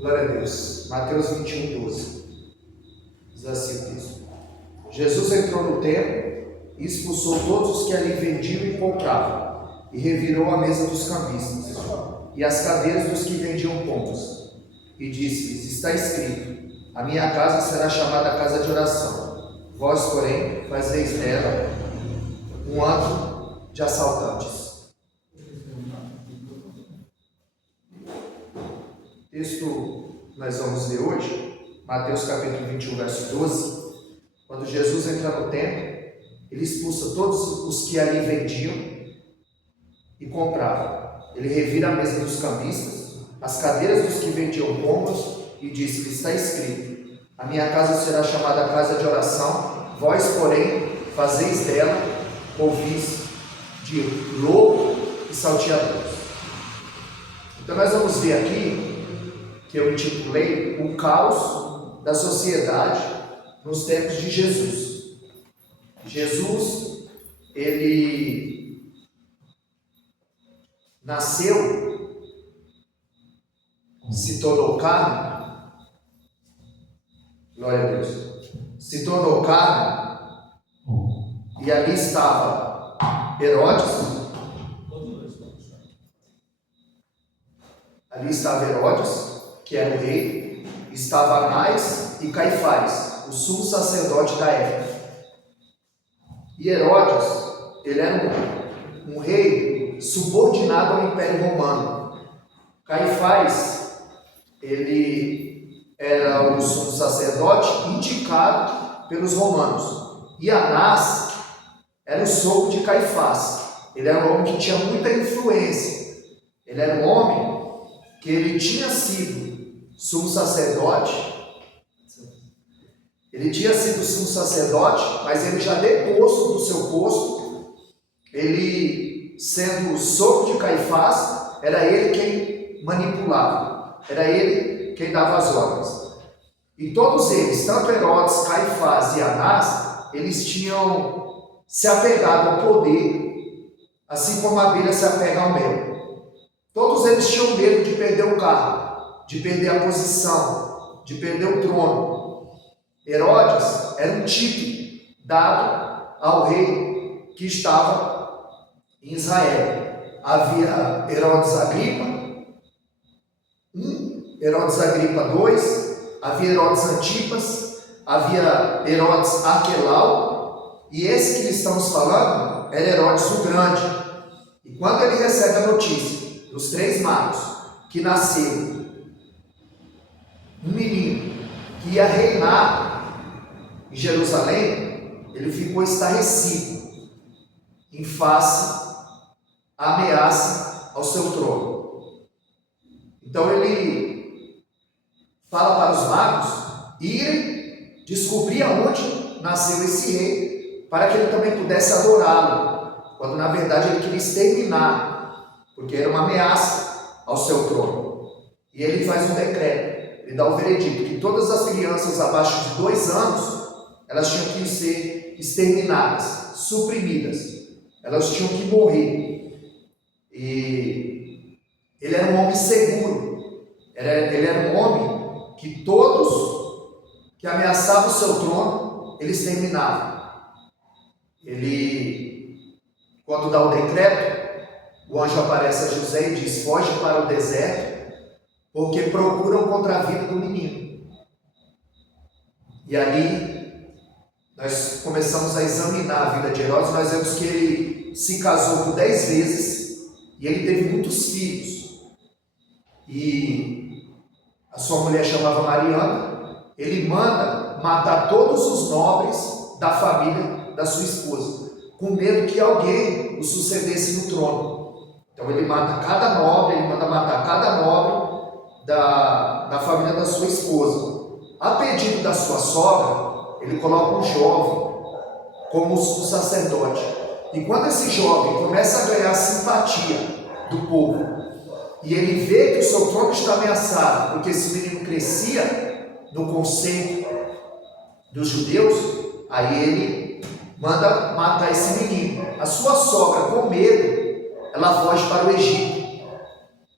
Glória a Deus. Mateus 21, 12. Diz assim o texto. Jesus entrou no templo e expulsou todos os que ali vendiam e compravam, e revirou a mesa dos cambistas e as cadeiras dos que vendiam pombas, e disse-lhes: está escrito, a minha casa será chamada casa de oração, vós, porém, fazeis dela um antro de assaltantes. O texto que nós vamos ler hoje, Mateus capítulo 21, verso 12. Quando Jesus entra no templo, ele expulsa todos os que ali vendiam e compravam. Ele revira a mesa dos cambistas, as cadeiras dos que vendiam pombas, e disse: está escrito, a minha casa será chamada casa de oração, vós, porém, fazeis dela covis de lobo e salteadores. Então nós vamos ver aqui, que eu intitulei o caos da sociedade nos tempos de Jesus. Jesus, ele nasceu, se tornou carne, glória a Deus, se tornou carne, e ali estava Herodes, que era o rei, estava Anás e Caifás, o sumo sacerdote da época. E Herodes, ele era um rei subordinado ao Império Romano. Caifás, ele era o sumo sacerdote indicado pelos romanos. E Anás era o sogro de Caifás. Ele era um homem que tinha muita influência. Ele era um homem que ele tinha sido sumo sacerdote. Ele tinha sido sumo sacerdote, mas ele já deposto do seu posto. Ele, sendo sogro de Caifás, era ele quem manipulava, era ele quem dava as ordens. E todos eles, tanto Herodes, Caifás e Anás, eles tinham se apegado ao poder, assim como a abelha se apega ao mel. Todos eles tinham medo de perder o cargo, de perder a posição, de perder o trono. Herodes era um título dado ao rei que estava em Israel. Havia Herodes Agripa I, Herodes Agripa II, havia Herodes Antipas, havia Herodes Arquelau, e esse que estamos falando era Herodes o Grande. E quando ele recebe a notícia dos 3 magos que nasceu um menino que ia reinar em Jerusalém, ele ficou estarrecido em face à ameaça ao seu trono. Então ele fala para os magos irem descobrir aonde nasceu esse rei, para que ele também pudesse adorá-lo, quando na verdade ele queria exterminar, porque era uma ameaça ao seu trono. E ele faz um decreto, ele dá o veredito que todas as crianças abaixo de 2 anos elas tinham que ser exterminadas, suprimidas. Elas tinham que morrer. E ele era um homem seguro. Ele era um homem que todos que ameaçavam o seu trono, ele exterminava. Ele, quando dá o decreto, o anjo aparece a José e diz: foge para o deserto, porque procuram contra a vida do menino. E ali nós começamos a examinar a vida de Herodes. Nós vemos que ele se casou por 10 vezes e ele teve muitos filhos. E a sua mulher chamava Mariana. Ele manda matar todos os nobres da família da sua esposa, com medo que alguém o sucedesse no trono. Então ele mata cada nobre, ele manda matar cada nobre da família da sua esposa. A pedido da sua sogra, ele coloca um jovem como o sacerdote. E quando esse jovem começa a ganhar a simpatia do povo, e ele vê que o seu trono está ameaçado, porque esse menino crescia no conceito dos judeus, aí ele manda matar esse menino. A sua sogra, com medo, ela foge para o Egito.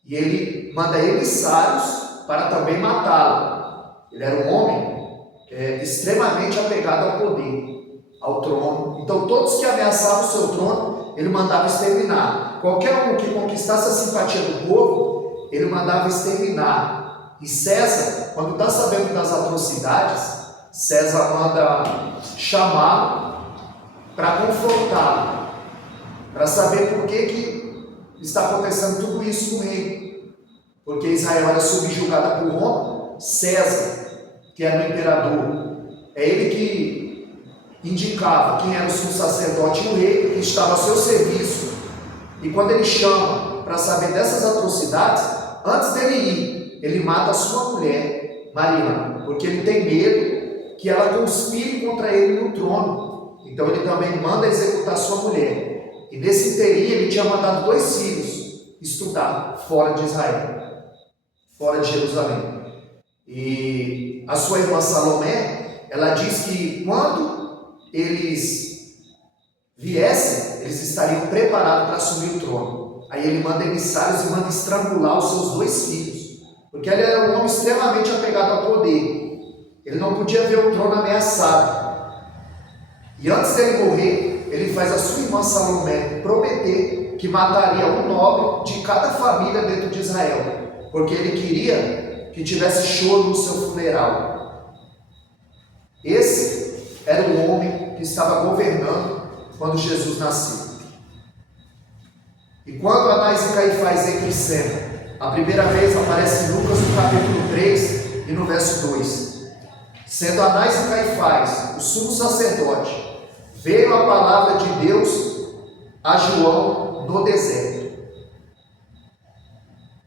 E ele manda emissários para também matá-lo. Ele era um homem extremamente apegado ao poder, ao trono. Então todos que ameaçavam o seu trono, ele mandava exterminar. Qualquer um que conquistasse a simpatia do povo, ele mandava exterminar. E César, quando está sabendo das atrocidades, César manda chamá-lo para confrontá-lo, para saber por que está acontecendo tudo isso no reino. Porque Israel era subjugada por Roma. César, que era o imperador, é ele que indicava quem era o sumo sacerdote e o rei que estava a seu serviço. E quando ele chama para saber dessas atrocidades, antes dele ir, ele mata a sua mulher, Mariana, porque ele tem medo que ela conspire contra ele no trono. Então ele também manda executar sua mulher. E nesse inteirinho ele tinha mandado 2 filhos estudar fora de Israel, fora de Jerusalém. E a sua irmã Salomé, ela diz que quando eles viessem, eles estariam preparados para assumir o trono. Aí ele manda emissários e manda estrangular os seus 2 filhos, porque ele era um homem extremamente apegado ao poder. Ele não podia ver o trono ameaçado. E antes dele morrer, ele faz a sua irmã Salomé prometer que mataria um nobre de cada família dentro de Israel, porque ele queria que tivesse choro no seu funeral. Esse era o homem que estava governando quando Jesus nasceu. E quando Anás e Caifás entram em cena, a primeira vez aparece em Lucas no capítulo 3 e no verso 2. Sendo Anás e Caifás, o sumo sacerdote, veio a palavra de Deus a João no deserto.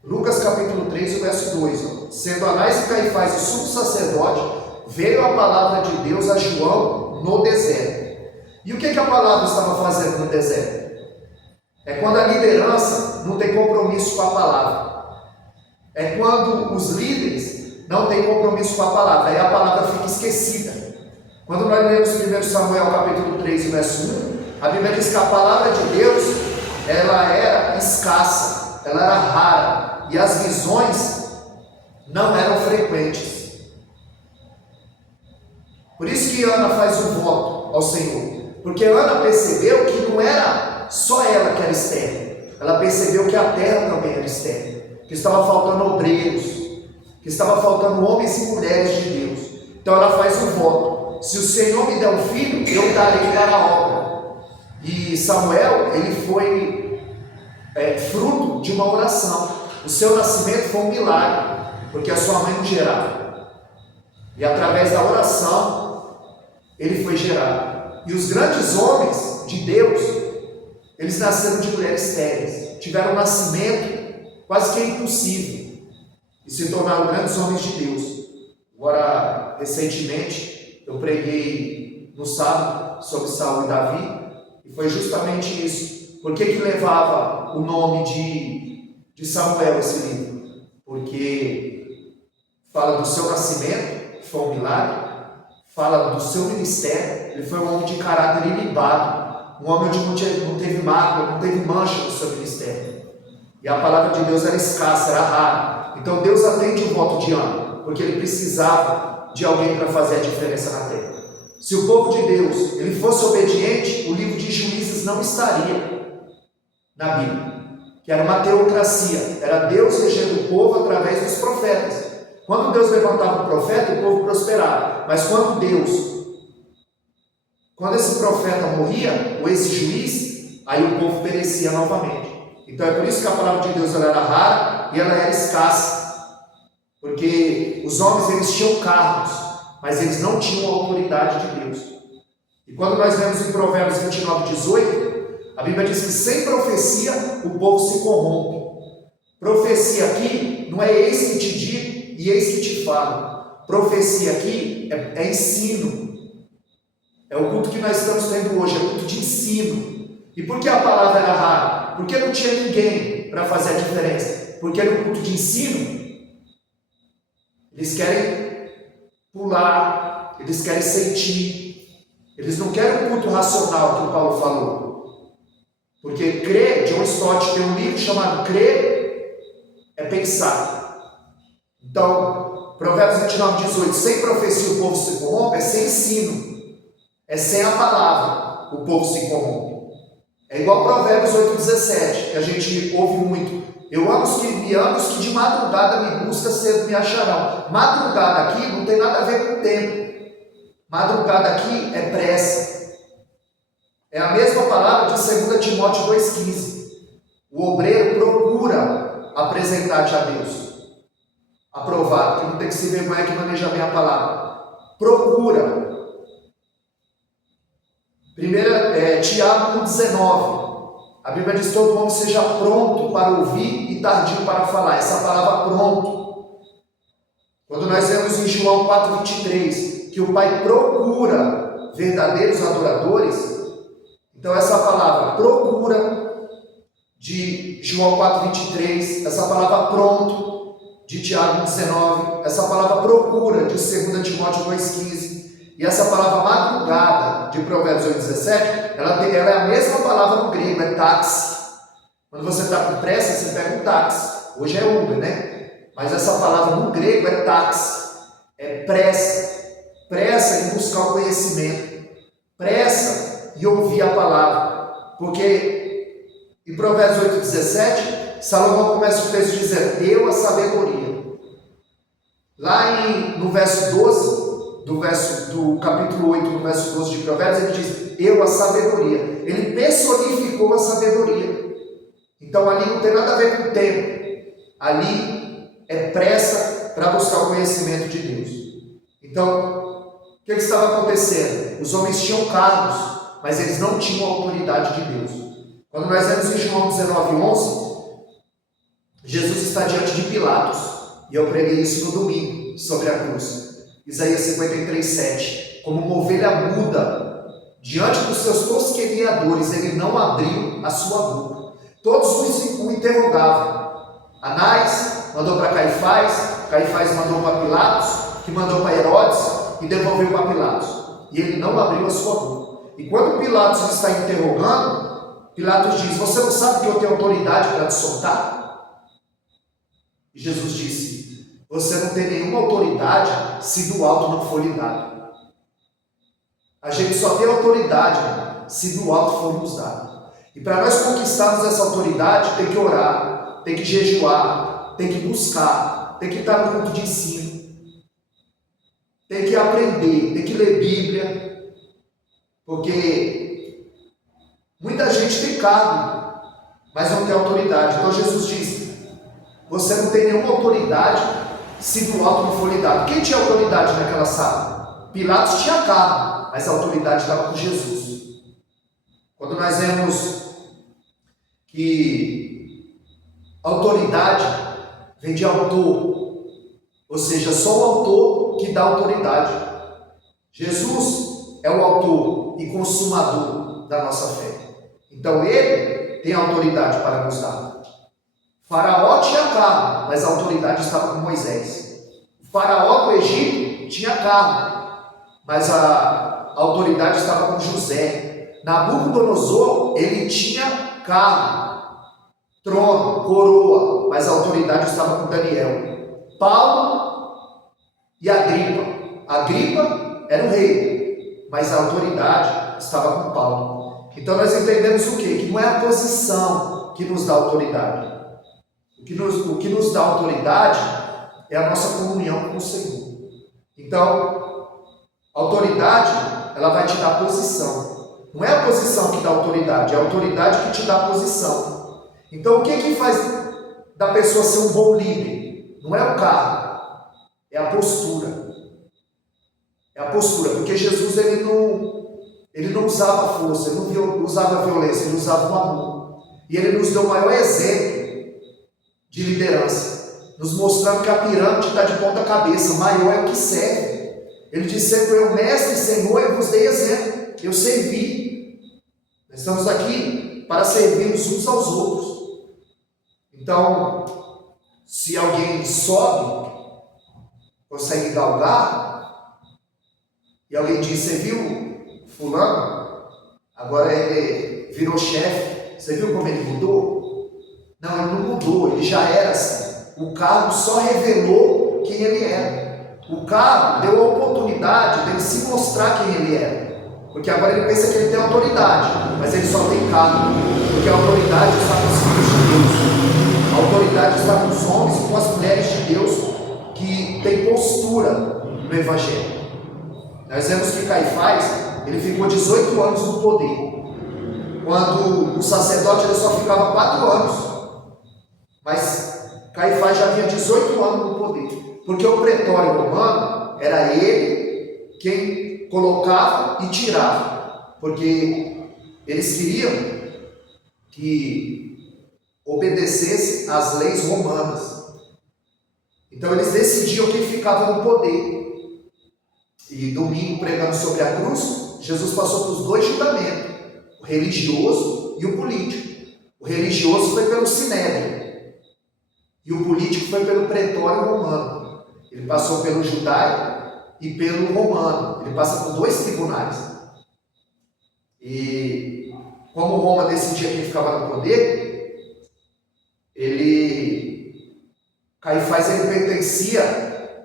Lucas capítulo 3, verso 2. Sendo Anás e Caifás, o sumo sacerdote, veio a palavra de Deus a João no deserto. E o que a palavra estava fazendo no deserto? É quando a liderança não tem compromisso com a palavra. É quando os líderes não têm compromisso com a palavra. Aí a palavra fica esquecida. Quando nós lemos 1 Samuel capítulo 3, verso 1, a Bíblia diz que a palavra de Deus, ela era escassa, ela era rara, e as visões não eram frequentes. Por isso que Ana faz um voto ao Senhor, porque Ana percebeu que não era só ela que era estéril, ela percebeu que a terra também era estéril, que estava faltando obreiros, que estava faltando homens e mulheres de Deus. Então ela faz um voto: se o Senhor me der um filho, eu darei para a obra. E Samuel, ele foi fruto de uma oração. O seu nascimento foi um milagre, porque a sua mãe não gerava. E através da oração, ele foi gerado. E os grandes homens de Deus, eles nasceram de mulheres estéreis, tiveram um nascimento quase que impossível, e se tornaram grandes homens de Deus. Agora, recentemente, eu preguei no sábado sobre Saul e Davi, e foi justamente isso. Por que levava o nome de Samuel esse livro? Porque fala do seu nascimento, que foi um milagre, fala do seu ministério. Ele foi um homem de caráter ilibado, um homem onde não teve mácula, não teve mancha no seu ministério. E a palavra de Deus era escassa, era rara. Então Deus atende o voto de Ana, porque ele precisava de alguém para fazer a diferença na terra. Se o povo de Deus ele fosse obediente, o livro de Juízes não estaria na Bíblia, que era uma teocracia, era Deus regendo o povo através dos profetas. Quando Deus levantava o profeta, o povo prosperava. Mas quando esse profeta morria, ou esse juiz, aí o povo perecia novamente. Então é por isso que a palavra de Deus ela era rara e ela era escassa, porque os homens eles tinham cargos, mas eles não tinham a autoridade de Deus. E quando nós vemos em Provérbios 29, 18, a Bíblia diz que sem profecia o povo se corrompe. Profecia aqui não é eis que te digo e eis que te falo. Profecia aqui é ensino. É o culto que nós estamos tendo hoje, é o culto de ensino. E por que a palavra era rara? Porque não tinha ninguém para fazer a diferença. Porque no culto de ensino, eles querem pular, eles querem sentir. Eles não querem um culto racional que o Paulo falou. Porque crer, John Stott tem um livro chamado Crer é Pensar. Então, Provérbios 29:18, sem profecia o povo se corrompe, é sem ensino, é sem a palavra, o povo se corrompe. É igual Provérbios 8:17, que a gente ouve muito. Eu amo os que me amam, os que de madrugada me buscam, cedo me acharão. Madrugada aqui não tem nada a ver com tempo. Madrugada aqui é pressa. É a mesma palavra de 2 Timóteo 2,15. O obreiro procura apresentar-te a Deus. Aprovado, que não tem que se vergonhar que maneja bem a palavra. Procura. Tiago 1,19. A Bíblia diz: todo homem seja pronto para ouvir e tardio para falar. Essa palavra pronto. Quando nós vemos em João 4,23 que o Pai procura verdadeiros adoradores, então essa palavra procura de João 4,23, essa palavra pronto de Tiago 1,19, essa palavra procura de 2 Timóteo 2,15 e essa palavra madrugada de Provérbios 8,17, ela é a mesma palavra no grego, é táxi. Quando você está com pressa, você pega um táxi. Hoje é Uber, né? Mas essa palavra no grego é táxi, é pressa. Pressa em buscar o conhecimento, pressa em ouvir a palavra. Porque em Provérbios 8,17, Salomão começa o texto dizendo: eu a sabedoria. Lá no verso 12, do capítulo 8, no verso 12 de Provérbios, ele diz: eu a sabedoria. Ele personificou a sabedoria. Então ali não tem nada a ver com o tempo. Ali é pressa para buscar o conhecimento de Deus. Então, o que estava acontecendo? Os homens tinham cargos, mas eles não tinham a autoridade de Deus. Quando nós vemos em João 19:11, Jesus está diante de Pilatos, e eu preguei isso no domingo, sobre a cruz. Isaías 53:7, como uma ovelha muda, diante dos seus tosqueneadores, ele não abriu a sua boca. Todos o interrogavam. Anás mandou para Caifás, Caifás mandou para Pilatos, que mandou para Herodes, e devolveu para Pilatos. E ele não abriu a sua boca. E quando Pilatos está interrogando, Pilatos diz: você não sabe que eu tenho autoridade para te soltar? E Jesus disse: você não tem nenhuma autoridade se do alto não for lhe dado. A gente só tem autoridade se do alto for nos dado. E para nós conquistarmos essa autoridade, tem que orar, tem que jejuar, tem que buscar, tem que estar no culto de ensino, tem que aprender, tem que ler Bíblia, porque muita gente tem cargo, mas não tem autoridade. Então Jesus diz: você não tem nenhuma autoridade se do alto não for lhe dado. Quem tinha autoridade naquela sala? Pilatos tinha cargo, mas a autoridade estava com Jesus. Quando nós vemos que autoridade vem de autor, ou seja, só o autor que dá autoridade. Jesus é o autor e consumador da nossa fé. Então ele tem autoridade para nos dar. Faraó tinha carro, mas a autoridade estava com Moisés. O faraó do Egito tinha carro, mas a autoridade estava com José. Nabucodonosor, ele tinha carro, trono, coroa, mas a autoridade estava com Daniel. Paulo e Agripa. Agripa era o rei, mas a autoridade estava com Paulo. Então nós entendemos o quê? Que não é a posição que nos dá autoridade. O que nos dá autoridade é a nossa comunhão com o Senhor. Então, a autoridade, ela vai te dar posição. Não é a posição que dá autoridade, é a autoridade que te dá a posição. Então, o que faz da pessoa ser um bom líder? Não é o cargo, é a postura. É a postura, porque Jesus ele não usava força, ele não usava violência, ele usava o amor. E ele nos deu o maior exemplo de liderança, nos mostrando que a pirâmide está de ponta cabeça, maior é o que serve. Ele disse sempre: eu, mestre, Senhor, eu vos dei exemplo, eu servi. Nós estamos aqui para servirmos uns aos outros. Então, se alguém sobe, consegue galgar, e alguém diz: você viu fulano? Agora ele virou chefe, você viu como ele mudou? Não, ele não mudou, ele já era assim. O cargo só revelou quem ele era. O carro deu a oportunidade dele se mostrar quem ele era. Porque agora ele pensa que ele tem autoridade, mas ele só tem carro. Porque a autoridade está nos filhos de Deus. A autoridade está nos homens e com as mulheres de Deus que têm postura no Evangelho. Nós vemos que Caifás, ele ficou 18 anos no poder. Quando o sacerdote ele só ficava 4 anos. Mas Caifás já havia 18 anos no poder. Porque o pretório romano era ele quem colocava e tirava. Porque eles queriam que obedecesse às leis romanas. Então eles decidiam quem ficava no poder. E domingo, pregando sobre a cruz, Jesus passou pelos 2 julgamentos, o religioso e o político. O religioso foi pelo sinédrio e o político foi pelo pretório romano. Ele passou pelo judaico e pelo romano. Ele passa por 2 tribunais. E como Roma decidia quem ficava no poder, Caifás ele pertencia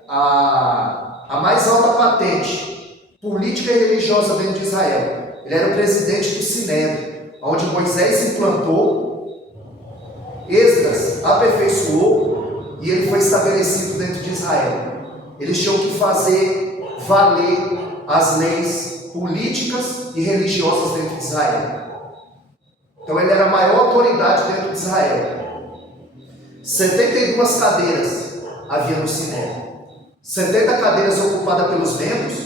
a mais alta patente política e religiosa dentro de Israel. Ele era o presidente do Sinédrio, onde Moisés implantou, Esdras aperfeiçoou e ele foi estabelecido dentro de Israel. Eles tinham que fazer valer as leis políticas e religiosas dentro de Israel. Então ele era a maior autoridade dentro de Israel. 72 cadeiras havia no Sinédrio. 70 cadeiras ocupadas pelos membros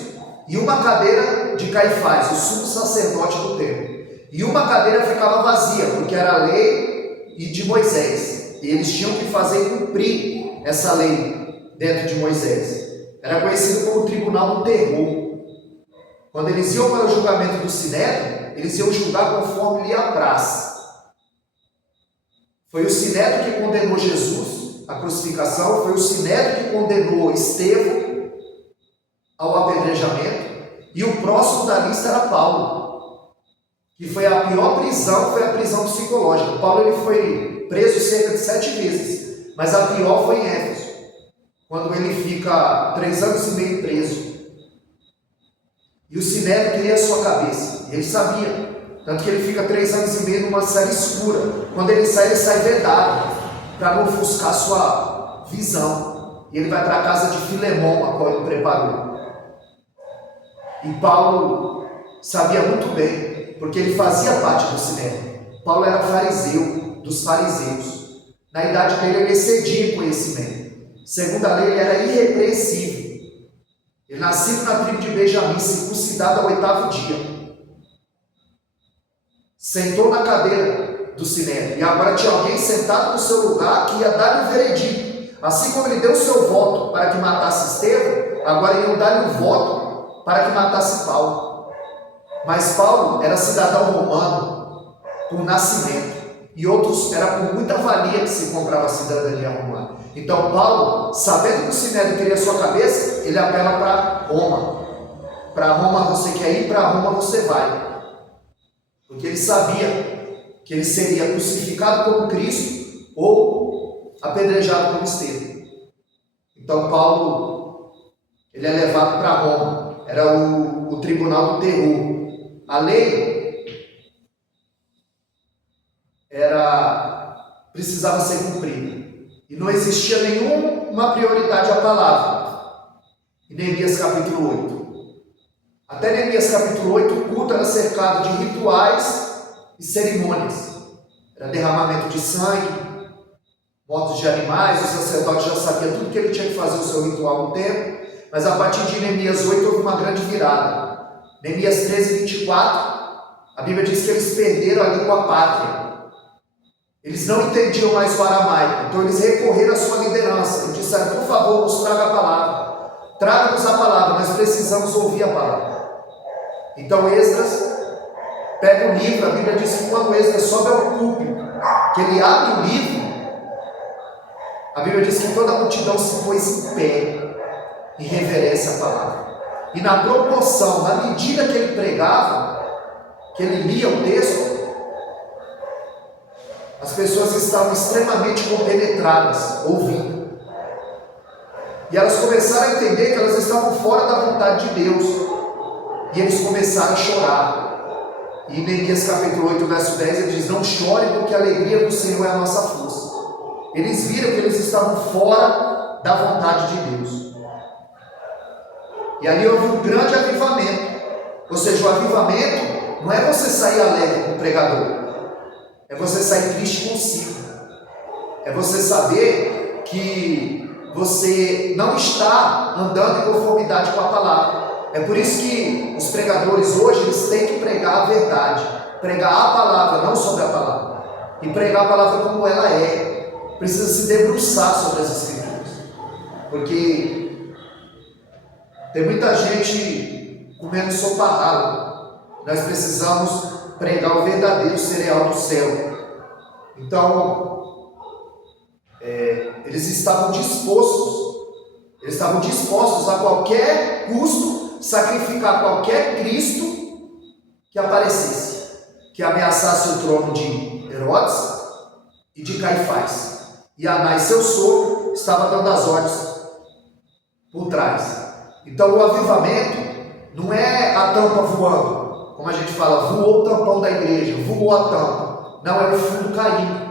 e uma cadeira de Caifás, o sumo sacerdote do templo. E uma cadeira ficava vazia, porque era a lei de Moisés. E eles tinham que fazer cumprir essa lei dentro de Moisés. Era conhecido como o tribunal do terror. Quando eles iam para o julgamento do Sinédrio, eles iam julgar conforme lhe apraz. Foi o Sinédrio que condenou Jesus à crucificação, foi o Sinédrio que condenou Estevão ao apedrejamento, e o próximo da lista era Paulo, que foi a pior prisão, foi a prisão psicológica. Paulo ele foi preso cerca de 7 vezes, mas a pior foi em Éfeso, quando ele fica 3 anos e meio preso. E o Sinédrio queria a sua cabeça, ele sabia. Tanto que ele fica 3 anos e meio numa cela escura. Quando ele sai vedado, para não ofuscar sua visão. E ele vai para a casa de Filemão, a qual ele preparou. E Paulo sabia muito bem, porque ele fazia parte do Sinédrio. Paulo era fariseu, dos fariseus. Na idade dele, ele excedia em conhecimento. Segundo a lei, ele era irrepreensível. Ele nascido na tribo de Benjamim, circuncidado ao 8º dia. Sentou na cadeira do Sinédrio. E agora tinha alguém sentado no seu lugar que ia dar-lhe o veredito. Assim como ele deu o seu voto para que matasse Estevão, agora iam dar-lhe o voto para que matasse Paulo. Mas Paulo era cidadão romano por nascimento. E outros era por muita valia que se comprava a cidadania romana. Então Paulo, sabendo que o Sinédrio queria a sua cabeça, ele apela para Roma. Para Roma você quer ir, para Roma você vai. Porque ele sabia que ele seria crucificado como Cristo ou apedrejado como Estevão. Então Paulo, ele é levado para Roma. Era o tribunal do terror. A lei precisava ser cumprida. E não existia nenhuma prioridade à palavra. Em Neemias capítulo 8. Até Neemias capítulo 8, o culto era cercado de rituais e cerimônias. Era derramamento de sangue, mortos de animais. O sacerdote já sabia tudo que ele tinha que fazer o seu ritual no templo. Mas a partir de Neemias 8 houve uma grande virada. Neemias 13, 24, a Bíblia diz que eles perderam a língua pátria. Eles não entendiam mais o aramaico. Então eles recorreram à sua liderança. Eles disseram: por favor, nos traga a palavra. Traga-nos a palavra, nós precisamos ouvir a palavra. Então Esdras pega o livro. A Bíblia diz que quando Esdras sobe ao púlpito, que ele abre o livro, a Bíblia diz que toda a multidão se pôs em pé em reverência à palavra. E na proporção, na medida que ele pregava, que ele lia o texto, as pessoas estavam extremamente compenetradas, ouvindo. E elas começaram a entender que elas estavam fora da vontade de Deus. E eles começaram a chorar. E em Neemias capítulo 8, verso 10, ele diz: não chore, porque a alegria do Senhor é a nossa força. Eles viram que eles estavam fora da vontade de Deus. E ali houve um grande avivamento. Ou seja, o avivamento não é você sair alegre com o pregador. É você sair triste consigo. É você saber que você não está andando em conformidade com a palavra. É por isso que os pregadores hoje, eles têm que pregar a verdade. Pregar a palavra, não sobre a palavra. E pregar a palavra como ela é. Precisa se debruçar sobre as Escrituras. Porque tem muita gente comendo sopa rala. Nós precisamos pregar o verdadeiro cereal do céu. Então, eles estavam dispostos a qualquer custo sacrificar qualquer Cristo que aparecesse, que ameaçasse o trono de Herodes e de Caifás. E Anás, seu sogro, estava dando as ordens por trás. Então o avivamento não é a tampa voando, como a gente fala, voou o tampão da igreja, voou a tampa. Não, é o fundo caindo.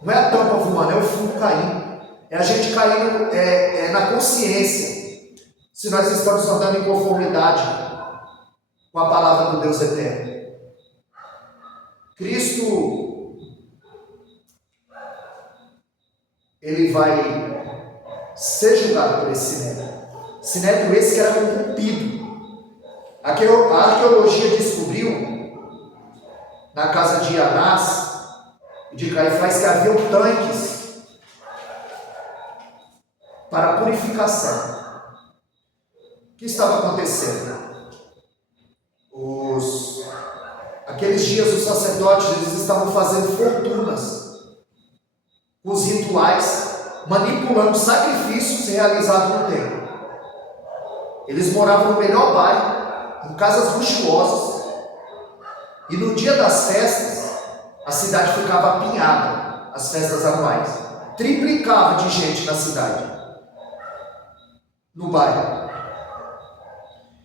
Não é a tampa voando, é o fundo caindo. É a gente caindo na consciência, se nós estamos andando em conformidade com a palavra do Deus eterno. Cristo, ele vai ser julgado por esse sinédrio. Sinédrio esse que era corrompido. A arqueologia descobriu, na casa de Anás e de Caifás, que haviam tanques para purificação. O que estava acontecendo? Aqueles dias os sacerdotes, eles estavam fazendo fortunas com os rituais, manipulando sacrifícios realizados no templo. Eles moravam no melhor bairro, em casas luxuosas, e no dia das festas a cidade ficava apinhada, as festas anuais, triplicava de gente na cidade, no bairro.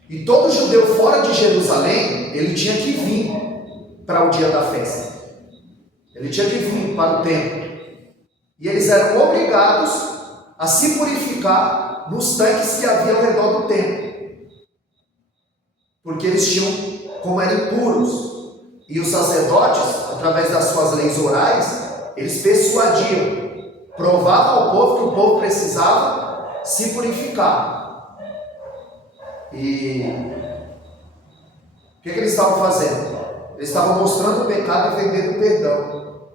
E todo judeu fora de Jerusalém, ele tinha que vir para o dia da festa. Ele tinha que vir para o templo. E eles eram obrigados a se purificar nos tanques que havia ao redor do templo. Porque eles tinham, como eram impuros. E os sacerdotes, através das suas leis orais, eles persuadiam, provavam ao povo que o povo precisava se purificar. E o que eles estavam fazendo? Eles estavam mostrando o pecado e vendendo o perdão.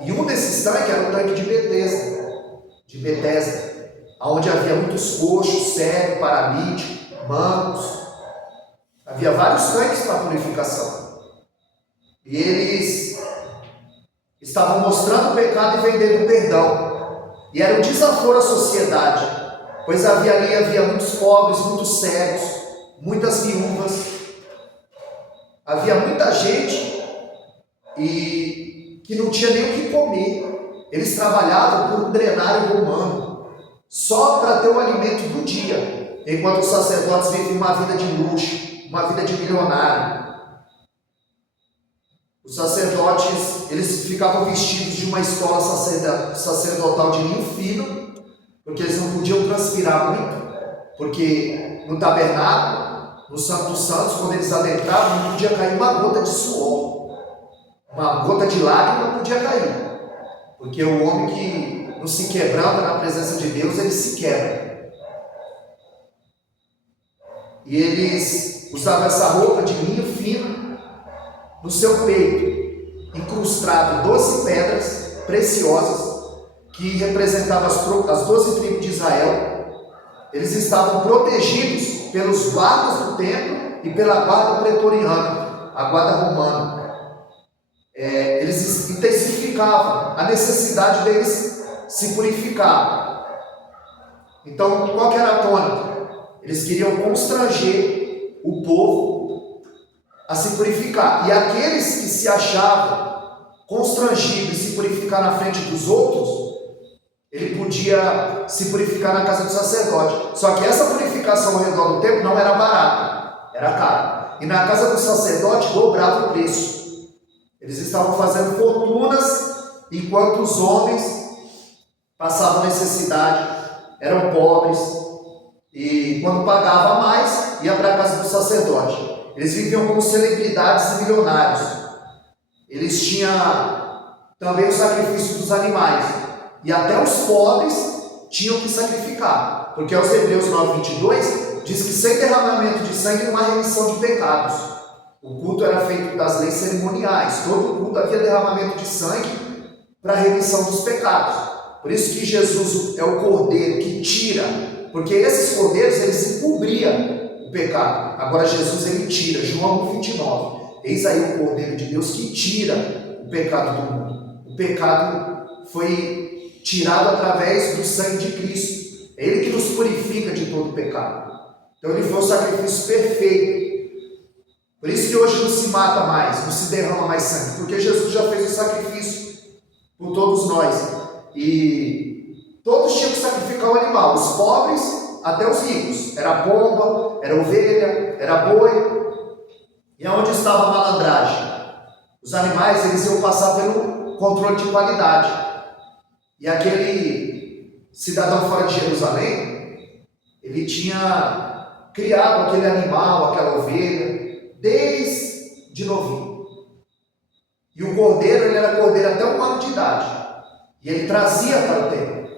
E um desses tanques era o tanque de Betesda, onde havia muitos coxos, cegos, paralíticos, mancos. Havia vários tanques para purificação. E eles estavam mostrando o pecado e vendendo o perdão. E era um desaforo à sociedade, pois havia muitos pobres, muitos cegos, muitas viúvas. Havia muita gente que não tinha nem o que comer. Eles trabalhavam por um drenário romano, só para ter o alimento do dia, enquanto os sacerdotes viviam uma vida de luxo, uma vida de milionário. Os sacerdotes, eles ficavam vestidos de uma estola sacerdotal de linho fino, porque eles não podiam transpirar muito, porque no tabernáculo, no Santo dos Santos, quando eles adentravam, não podia cair uma gota de suor, uma gota de lágrima não podia cair, porque o homem que não se quebranta na presença de Deus, ele se quebra. E eles usavam essa roupa de linho fino. No seu peito, incrustado 12 pedras preciosas, que representavam as 12 tribos de Israel. Eles estavam protegidos pelos guardas do templo e pela guarda pretoriana, a guarda romana. Eles intensificavam a necessidade deles se purificar. Então, qual que era a tônica? Eles queriam constranger o povo a se purificar. E aqueles que se achavam constrangidos em se purificar na frente dos outros, ele podia se purificar na casa do sacerdote. Só que essa purificação ao redor do templo não era barata, era cara. E na casa do sacerdote dobrava o preço. Eles estavam fazendo fortunas, enquanto os homens passavam necessidade, eram pobres, e quando pagava mais, ia para a casa do sacerdote. Eles viviam como celebridades e milionários. Eles tinham também o sacrifício dos animais, e até os pobres tinham que sacrificar, porque aos Hebreus 9:22 diz que sem derramamento de sangue não há remissão de pecados. O culto era feito das leis cerimoniais, todo culto havia derramamento de sangue para a remissão dos pecados. Por isso que Jesus é o cordeiro que tira, porque esses cordeiros eles encobriam o pecado. Agora Jesus ele tira, João 1:29. Eis aí o cordeiro de Deus que tira o pecado do mundo. O pecado foi tirado através do sangue de Cristo. É Ele que nos purifica de todo o pecado. Então ele foi o sacrifício perfeito. Por isso que hoje não se mata mais, não se derrama mais sangue, porque Jesus já fez o sacrifício por todos nós. E todos tinham que sacrificar o animal, os pobres até os ricos. Era pomba, era ovelha, era boi. E aonde estava a malandragem? Os animais eles iam passar pelo controle de qualidade. E aquele cidadão fora de Jerusalém, ele tinha criado aquele animal, aquela ovelha, desde novinho. E o cordeiro, ele era cordeiro até 1 ano de idade. E ele trazia para o templo.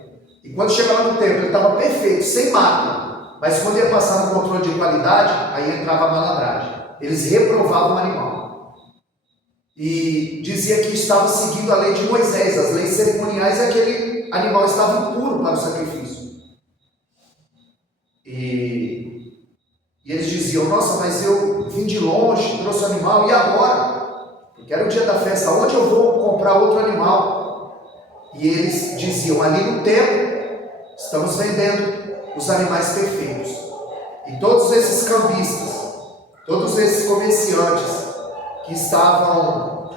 E quando chegava no templo, ele estava perfeito, sem mácula. Mas quando ia passar no controle de qualidade, aí entrava a malandragem. Eles reprovavam o animal. E dizia que estava seguindo a lei de Moisés, as leis cerimoniais, e aquele animal estava impuro para o sacrifício. E eles diziam, nossa, mas eu vim de longe, trouxe o animal, e agora? Porque era o dia da festa, onde eu vou comprar outro animal? E eles diziam, ali no templo, estamos vendendo os animais perfeitos. E todos esses cambistas, todos esses comerciantes que estavam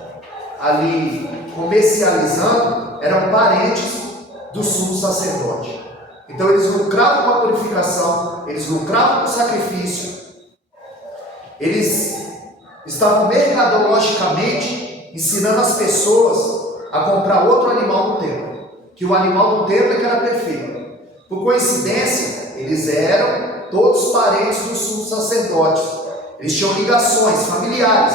ali comercializando eram parentes do sumo sacerdote. Então eles lucravam com a purificação, eles lucravam com o sacrifício, eles estavam mercadologicamente ensinando as pessoas a comprar outro animal no templo, que o animal do templo é que era perfeito. Por coincidência, eles eram todos parentes dos sumos sacerdotes. Eles tinham ligações familiares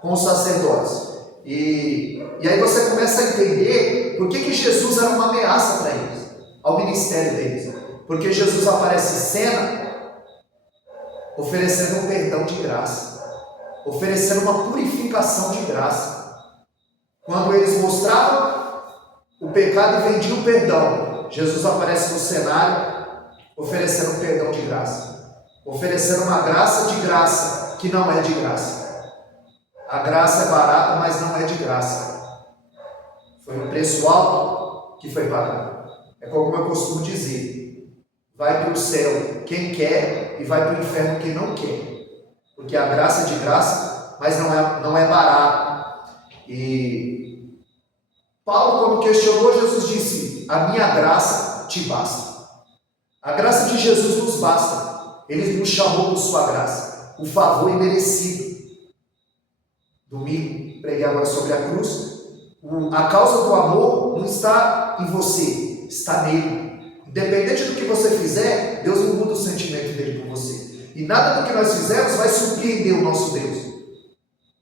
com os sacerdotes. E aí você começa a entender por que Jesus era uma ameaça para eles, ao ministério deles. Porque Jesus aparece em cena oferecendo um perdão de graça, oferecendo uma purificação de graça. Quando eles mostravam o pecado e vendiam o perdão, Jesus aparece no cenário oferecendo um perdão de graça. Oferecendo uma graça de graça, que não é de graça. A graça é barata, mas não é de graça. Foi um preço alto que foi pagado. É como eu costumo dizer, vai para o céu quem quer e vai para o inferno quem não quer. Porque a graça é de graça, mas não é barato. E Paulo, quando questionou, Jesus disse, a minha graça te basta. A graça de Jesus nos basta. Ele nos chamou por sua graça, o favor imerecido. Domingo, preguei agora sobre a cruz. A causa do amor não está em você, está nele. Independente do que você fizer, Deus não muda o sentimento dele por você. E nada do que nós fizermos vai surpreender o nosso Deus.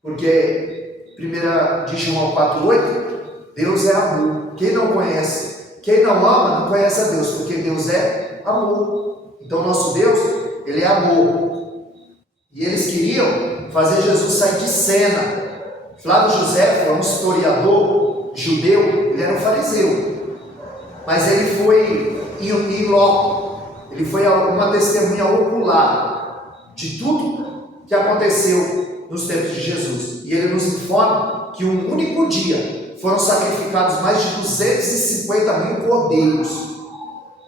Porque 1 de João 4,8, Deus é amor. Quem não conhece, quem não ama, não conhece a Deus, porque Deus é amor. Então nosso Deus, ele é amor. E eles queriam fazer Jesus sair de cena. Flávio José é um historiador judeu, ele era um fariseu. Mas ele foi em loco, ele foi uma testemunha ocular de tudo que aconteceu nos tempos de Jesus. E ele nos informa que um único dia foram sacrificados mais de 250 mil cordeiros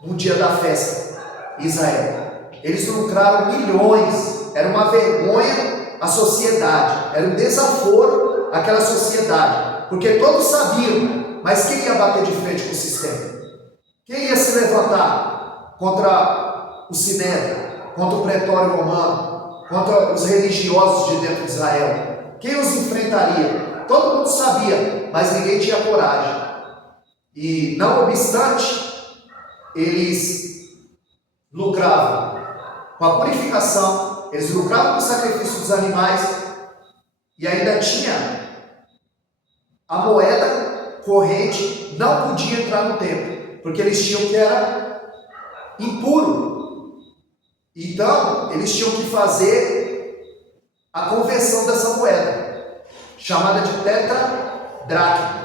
no dia da festa em Israel. Eles lucraram milhões, era uma vergonha à sociedade, era um desaforo àquela sociedade, porque todos sabiam, mas quem ia bater de frente com o sistema? Quem ia se levantar contra o Sinédrio, contra o pretório romano, contra os religiosos de dentro de Israel? Quem os enfrentaria? Todo mundo sabia, mas ninguém tinha coragem. E, não obstante, eles lucravam com a purificação, eles lucravam com o sacrifício dos animais, e ainda tinha a moeda corrente, não podia entrar no templo, porque eles tinham que era impuro. Então, eles tinham que fazer a conversão dessa moeda, chamada de tetradracma.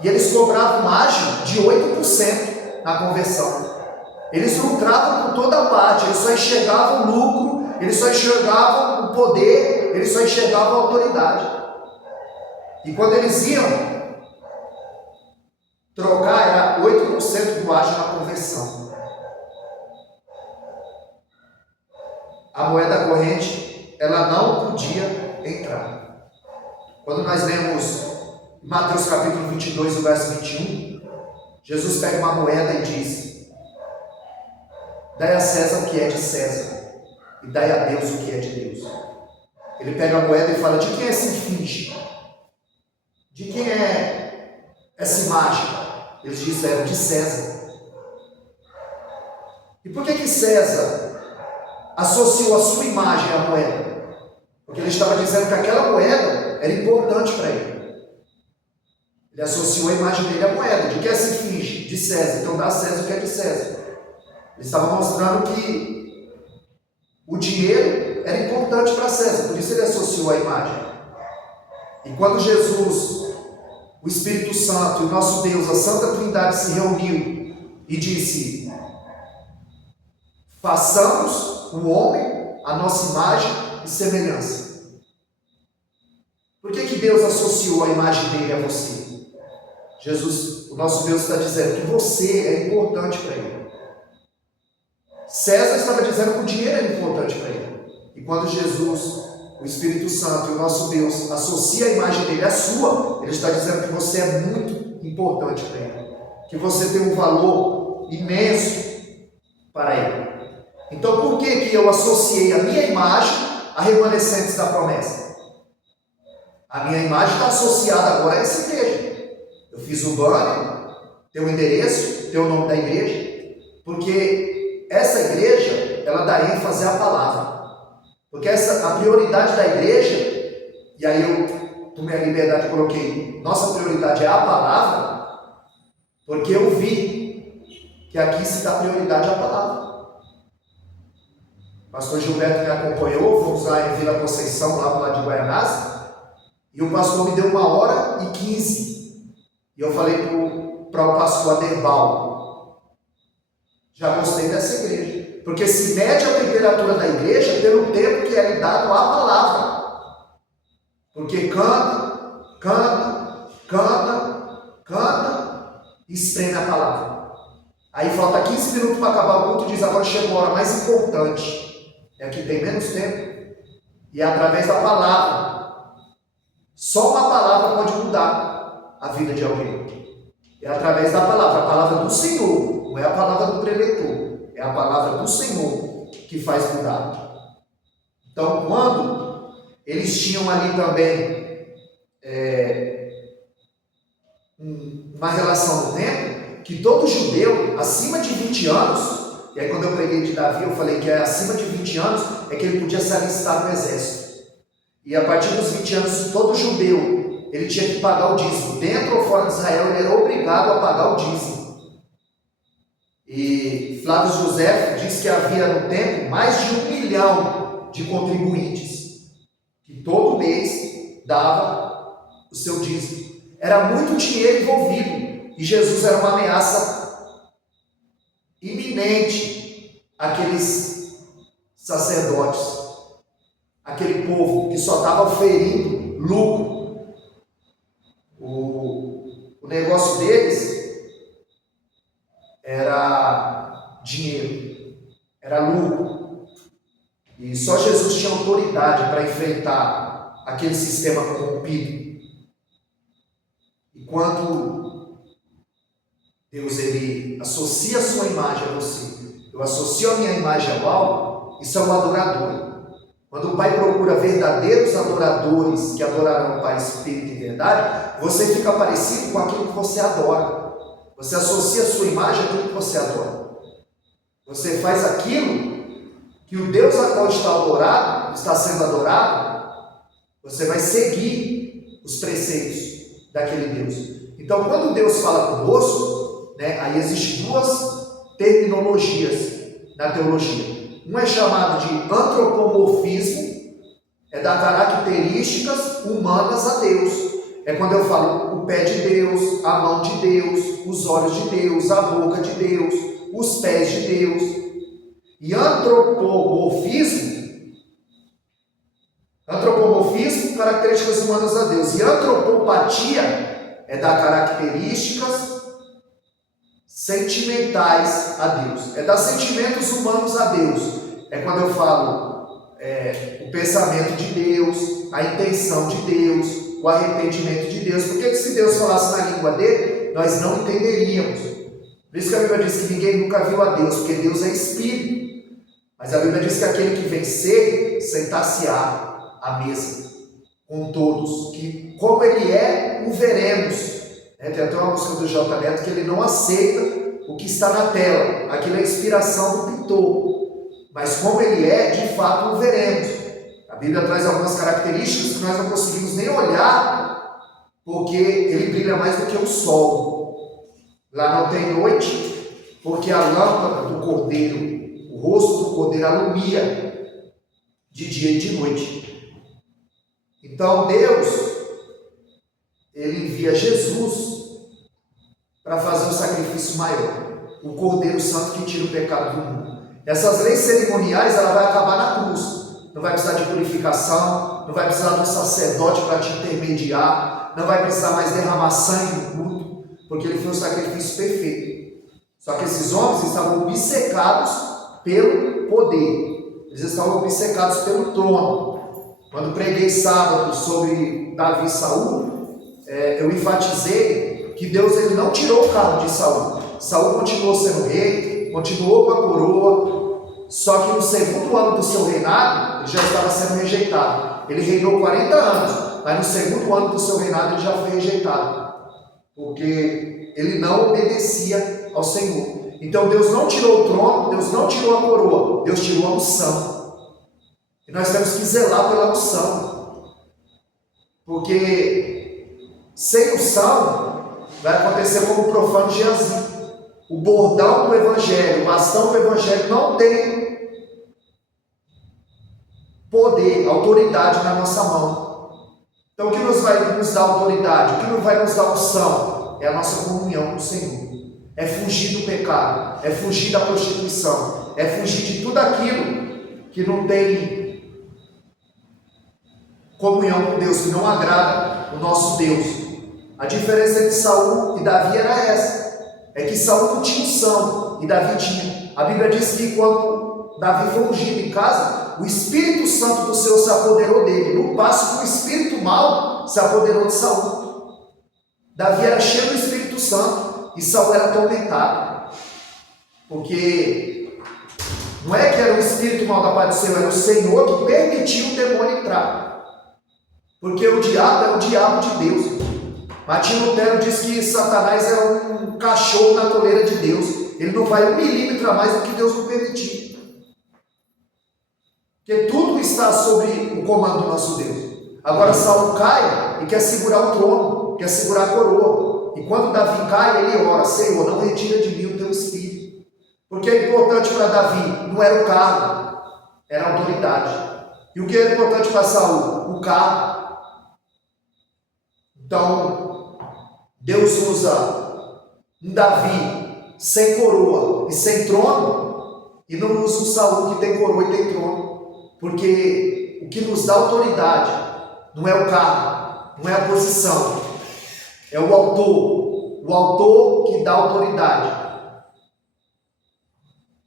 E eles cobravam margem de 8% na conversão. Eles lucravam por toda parte, eles só enxergavam lucro, eles só enxergavam o poder, eles só enxergavam a autoridade. E quando eles iam trocar, era 8% do ágio na conversão. A moeda corrente, ela não podia entrar. Quando nós lemos Mateus capítulo 22, o verso 21, Jesus pega uma moeda e diz: dai a César o que é de César, e dai a Deus o que é de Deus. Ele pega a moeda e fala: de quem é esse finge? De quem é essa imagem? Eles disseram: de César. E por que César associou a sua imagem à moeda? Porque ele estava dizendo que aquela moeda era importante para ele. Ele associou a imagem dele à moeda. De que se finge? De César. Então dá a César o que é de César. Ele estava mostrando que o dinheiro era importante para César. Por isso ele associou a imagem. E quando Jesus, o Espírito Santo e o nosso Deus, a Santa Trindade, se reuniu e disse: façamos o homem a nossa imagem e semelhança. Por que Deus associou a imagem dele a você? Jesus, o nosso Deus, está dizendo que você é importante para ele. César estava dizendo que o dinheiro era importante para ele. E quando Jesus, o Espírito Santo e o nosso Deus associa a imagem dele à sua, ele está dizendo que você é muito importante para ele, que você tem um valor imenso para ele. Então, por que eu associei a minha imagem a remanescentes da promessa? A minha imagem está associada agora a essa igreja. Eu fiz o banner, tem o endereço, tem o nome da igreja, porque essa igreja, ela dá ênfase à palavra. Porque a prioridade da igreja, e aí eu tomei a liberdade e coloquei, nossa prioridade é a palavra, porque eu vi que aqui se dá prioridade à palavra. O pastor Gilberto me acompanhou, fomos lá em Vila Conceição, lá para lá de Guaianazes, e o pastor me deu 1h15. E eu falei para o pastor Aderbal: já gostei dessa igreja, porque se mede a temperatura da igreja pelo tempo que é lhe dado à palavra. Porque canta, canta, canta, canta, e espreme a palavra. Aí falta 15 minutos para acabar o culto e diz: agora chegou a hora mais importante. É que tem menos tempo. E é através da palavra. Só uma palavra pode mudar a vida de alguém. É através da palavra, a palavra do Senhor, não é a palavra do preletor, é a palavra do Senhor que faz mudar. Então, quando eles tinham ali também uma relação no tempo, que todo judeu acima de 20 anos, e aí quando eu preguei de Davi, eu falei que acima de 20 anos é que ele podia se alistar no exército. E a partir dos 20 anos, todo judeu ele tinha que pagar o dízimo. Dentro ou fora de Israel, ele era obrigado a pagar o dízimo. E Flávio José diz que havia no tempo mais de 1 milhão de contribuintes, que todo mês dava o seu dízimo. Era muito dinheiro envolvido, e Jesus era uma ameaça iminente àqueles sacerdotes, aquele povo que só estava oferindo lucro. O negócio deles era dinheiro, era lucro. E só Jesus tinha autoridade para enfrentar aquele sistema corrompido. E quando Deus, ele associa a sua imagem a você. Eu associo a minha imagem ao algo, isso é um adorador. Quando o Pai procura verdadeiros adoradores que adorarão o Pai Espírito e verdade, você fica parecido com aquilo que você adora. Você associa a sua imagem àquilo que você adora. Você faz aquilo que o Deus a qual está sendo adorado, você vai seguir os preceitos daquele Deus. Então, quando Deus fala conosco, aí existem duas terminologias na teologia. Um é chamado de antropomorfismo, é dar características humanas a Deus. É quando eu falo o pé de Deus, a mão de Deus, os olhos de Deus, a boca de Deus, os pés de Deus. E antropomorfismo, características humanas a Deus. E antropopatia é dar características sentimentais a Deus, é dar sentimentos humanos a Deus. É quando eu falo o pensamento de Deus, a intenção de Deus, o arrependimento de Deus. Porque se Deus falasse na língua dele, nós não entenderíamos. Por isso que a Bíblia diz que ninguém nunca viu a Deus, porque Deus é Espírito. Mas a Bíblia diz que aquele que vencer, sentar-se-á à mesa com todos, que como ele é, o veremos. Tem até uma música do J. Neto que ele não aceita o que está na tela, aquilo é inspiração do pintor, mas como ele é, de fato o veremos. A Bíblia traz algumas características que nós não conseguimos nem olhar, porque ele brilha mais do que o sol. Lá não tem noite, porque a lâmpada do Cordeiro, o rosto do Cordeiro alumia de dia e de noite. Então Deus, ele envia Jesus para fazer um sacrifício maior, o Cordeiro Santo que tira o pecado do mundo. Essas leis cerimoniais, ela vai acabar na cruz. Não vai precisar de purificação, não vai precisar de um sacerdote para te intermediar, não vai precisar mais derramar sangue no culto, porque ele foi um sacrifício perfeito. Só que esses homens estavam obcecados pelo poder, eles estavam obcecados pelo trono. Quando preguei sábado sobre Davi e Saul, eu enfatizei que Deus ele não tirou o cargo de Saul. Saul continuou sendo rei, continuou com a coroa, só que no segundo ano do seu reinado, ele já estava sendo rejeitado. Ele reinou 40 anos, mas no segundo ano do seu reinado ele já foi rejeitado, porque ele não obedecia ao Senhor. Então Deus não tirou o trono, Deus não tirou a coroa, Deus tirou a unção. E nós temos que zelar pela unção, porque sem unção vai acontecer como o profano Geazi. O bordão do Evangelho, o bastão do Evangelho não tem poder, autoridade na nossa mão. Então o que nos vai nos dar autoridade, o que não vai nos dar unção, é a nossa comunhão com o Senhor. É fugir do pecado, é fugir da prostituição, é fugir de tudo aquilo que não tem comunhão com Deus, que não agrada o nosso Deus. A diferença entre Saul e Davi era essa. É que Saul não tinha unção e Davi tinha. A Bíblia diz que quando Davi foi ungido em casa, o Espírito Santo do Senhor se apoderou dele, no passo que o Espírito mau se apoderou de Saul. Davi era cheio do Espírito Santo e Saul era atormentado, porque não é que era o Espírito mau da parte do Senhor, era o Senhor que permitiu o demônio entrar, porque o diabo é o diabo de Deus. Martinho Lutero diz que Satanás é um cachorro na coleira de Deus. Ele não vai 1 milímetro a mais do que Deus não permitir. Porque tudo está sob o comando do nosso Deus. Agora Saul cai e quer segurar o trono, quer segurar a coroa. E quando Davi cai, ele ora: Senhor, não retira de mim o teu espírito. Porque é importante para Davi, não era o cargo, era a autoridade. E o que é importante para Saul? O cargo. Então, Deus usa um Davi sem coroa e sem trono, e não usa um Saul que tem coroa e tem trono, porque o que nos dá autoridade não é o cargo, não é a posição, é o autor que dá autoridade.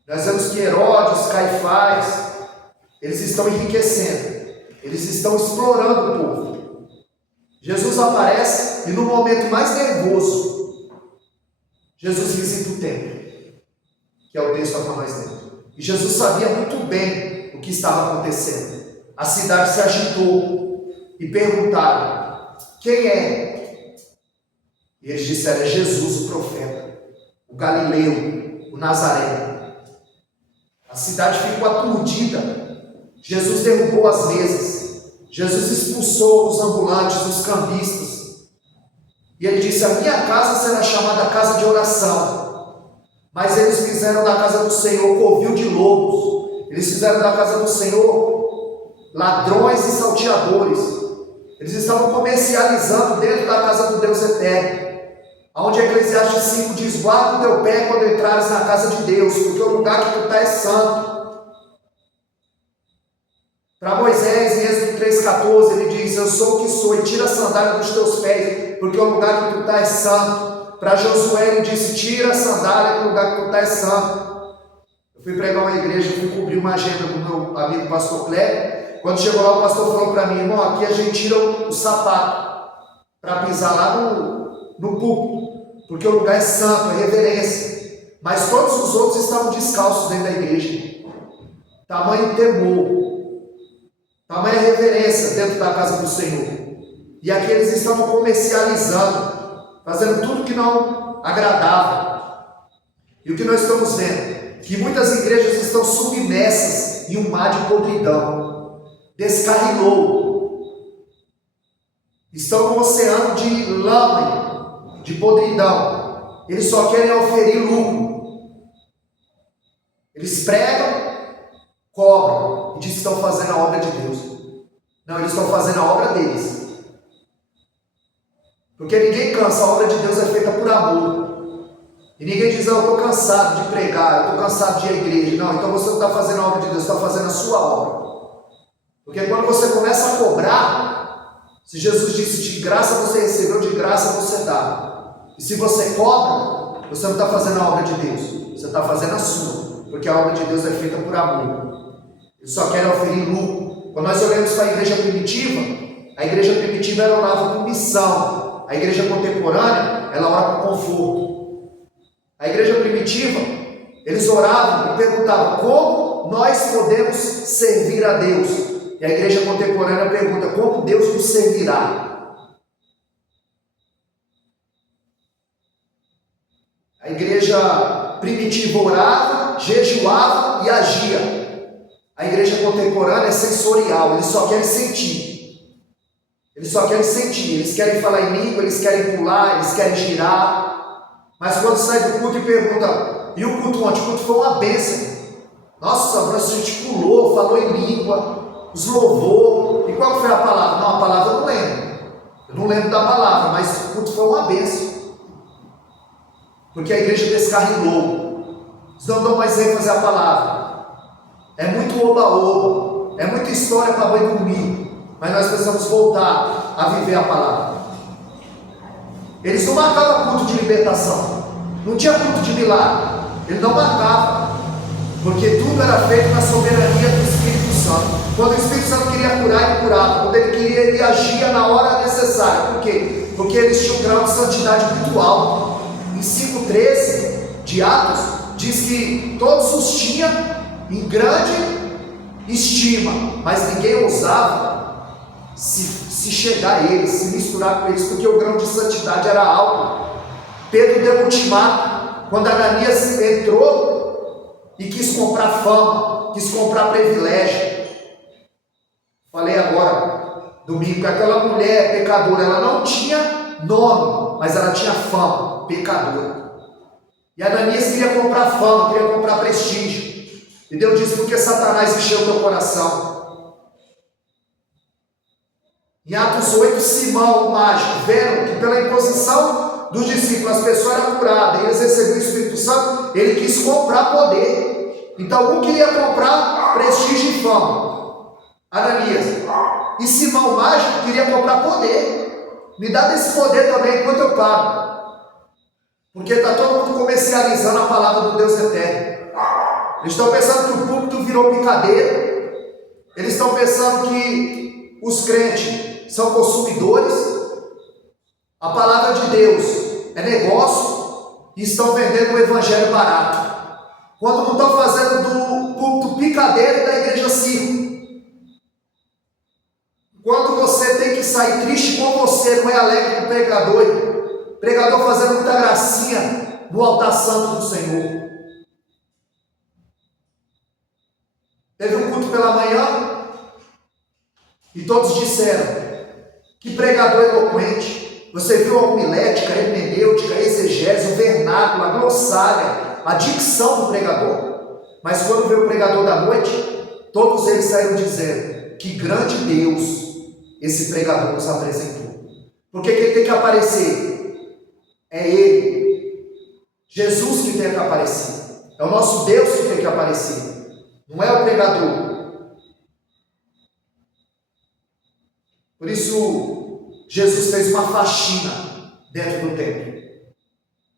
Nós vemos que Herodes, Caifás, eles estão enriquecendo, eles estão explorando o povo. Jesus aparece e no momento mais nervoso, Jesus visita o templo, que é o texto a qual nós lemos. E Jesus sabia muito bem o que estava acontecendo. A cidade se agitou e perguntaram: quem é? E eles disseram: é Jesus, o profeta, o Galileu, o Nazareno. A cidade ficou aturdida. Jesus derrubou as mesas. Jesus expulsou os ambulantes, os cambistas. E ele disse: a minha casa será chamada casa de oração. Mas eles fizeram da casa do Senhor covil de lobos. Eles fizeram da casa do Senhor ladrões e salteadores. Eles estavam comercializando dentro da casa do Deus eterno. Onde Eclesiastes 5 diz: guarda o teu pé quando entrares na casa de Deus, porque o lugar que tu está é santo. Para Moisés, em Êxodo 3,14, ele diz: eu sou o que sou, e tira a sandália dos teus pés, porque o lugar que tu está é santo. Para Josué, ele disse: tira a sandália, porque o lugar que tu está é santo. Eu fui pregar uma igreja, fui cobrir uma agenda do meu amigo pastor Cléber. Quando chegou lá, o pastor falou para mim: irmão, aqui a gente tira o sapato para pisar lá no púlpito, porque o lugar é santo, é reverência. Mas todos os outros estavam descalços dentro da igreja. Tamanho temor, tamanha reverência dentro da casa do Senhor. E aqui eles estavam comercializando, fazendo tudo que não agradava. E o que nós estamos vendo? Que muitas igrejas estão submersas em um mar de podridão. Descarrilou. Estão no oceano de lama, de podridão. Eles só querem oferir lucro. Eles pregam, cobram e dizem que estão fazendo a obra de Deus. Não, eles estão fazendo a obra deles. Porque ninguém cansa, a obra de Deus é feita por amor. E ninguém diz: eu estou cansado de pregar, eu estou cansado de ir à igreja. Não, então você não está fazendo a obra de Deus, você está fazendo a sua obra. Porque quando você começa a cobrar, se Jesus disse: de graça você recebeu, de graça você dá. E se você cobra, você não está fazendo a obra de Deus, você está fazendo a sua. Porque a obra de Deus é feita por amor. Eles só querem oferir lucro. Quando nós olhamos para a igreja primitiva ela orava por missão. A igreja contemporânea, ela ora por conforto. A igreja primitiva, eles oravam e perguntavam: como nós podemos servir a Deus? E a igreja contemporânea pergunta: como Deus nos servirá? A igreja primitiva orava, jejuava e agia. A igreja contemporânea é sensorial, eles só querem sentir. Eles só querem sentir, eles querem falar em língua, eles querem pular, eles querem girar. Mas quando sai do culto e pergunta: e o culto ontem? O culto foi uma bênção. Nossa, a gente pulou, falou em língua, os louvou. E qual foi a palavra? Não, a palavra eu não lembro. Eu não lembro da palavra, mas o culto foi uma bênção. Porque a igreja descarrilou. Eles não dão mais ênfase à palavra. É muito oba-oba, é muita história para boi dormir. Mas nós precisamos voltar a viver a palavra. Eles não marcavam culto de libertação, não tinha culto de milagre. Ele não marcava, porque tudo era feito na soberania do Espírito Santo. Quando o Espírito Santo queria curar, ele curava. Quando ele queria, ele agia na hora necessária. Por quê? Porque eles tinham um grau de santidade muito alto. Em 5,13 de Atos, diz que todos os tinham em grande estima, mas ninguém ousava se chegar a eles, se misturar com eles, porque o grau de santidade era alto. Pedro deu ultimato, quando Ananias entrou e quis comprar fama, quis comprar privilégio. Falei agora, domingo, que aquela mulher pecadora, ela não tinha nome, mas ela tinha fama, pecadora. E Ananias queria comprar fama, queria comprar prestígio. E Deus disse: porque Satanás encheu o teu coração. Em Atos 8, Simão, o mágico, vendo que pela imposição dos discípulos as pessoas eram curadas e eles recebiam o Espírito Santo, ele quis comprar poder. Então um queria comprar prestígio e fama, Ananias, e Simão, o mágico, queria comprar poder. Me dá desse poder também, enquanto eu pago. Porque está todo mundo comercializando a palavra do Deus eterno. Eles estão pensando que o púlpito virou picadeiro. Eles estão pensando que os crentes são consumidores. A palavra de Deus é negócio. e estão vendendo o evangelho barato. Quando não estão fazendo do púlpito picadeiro da igreja circo. Quando você tem que sair triste com você, não é alegre com o pregador. Pregador fazendo muita gracinha no altar santo do Senhor. Teve um culto pela manhã e todos disseram: que pregador eloquente. Você viu a homilética, a hermenêutica, a exegese, o vernáculo, a glossária, a dicção do pregador. Mas quando veio o pregador da noite, todos eles saíram dizendo: que grande Deus esse pregador nos apresentou. Porque quem tem que aparecer é Ele. Jesus que tem que aparecer. É o nosso Deus que tem que aparecer. Não é o pregador. Por isso, Jesus fez uma faxina dentro do templo.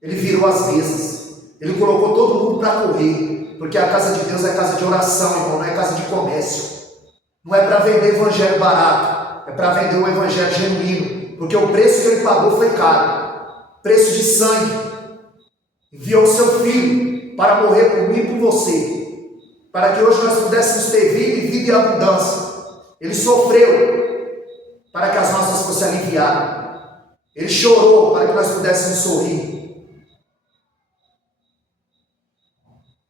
Ele virou as mesas. Ele colocou todo mundo para correr. Porque a casa de Deus é casa de oração, irmão, não é casa de comércio. Não é para vender evangelho barato. É para vender um evangelho genuíno. Porque o preço que ele pagou foi caro. Preço de sangue. Enviou o seu filho para morrer por mim e por você. Para que hoje nós pudéssemos ter vida e vida em abundância. Ele sofreu para que as nossas fossem aliviadas. Ele chorou para que nós pudéssemos sorrir.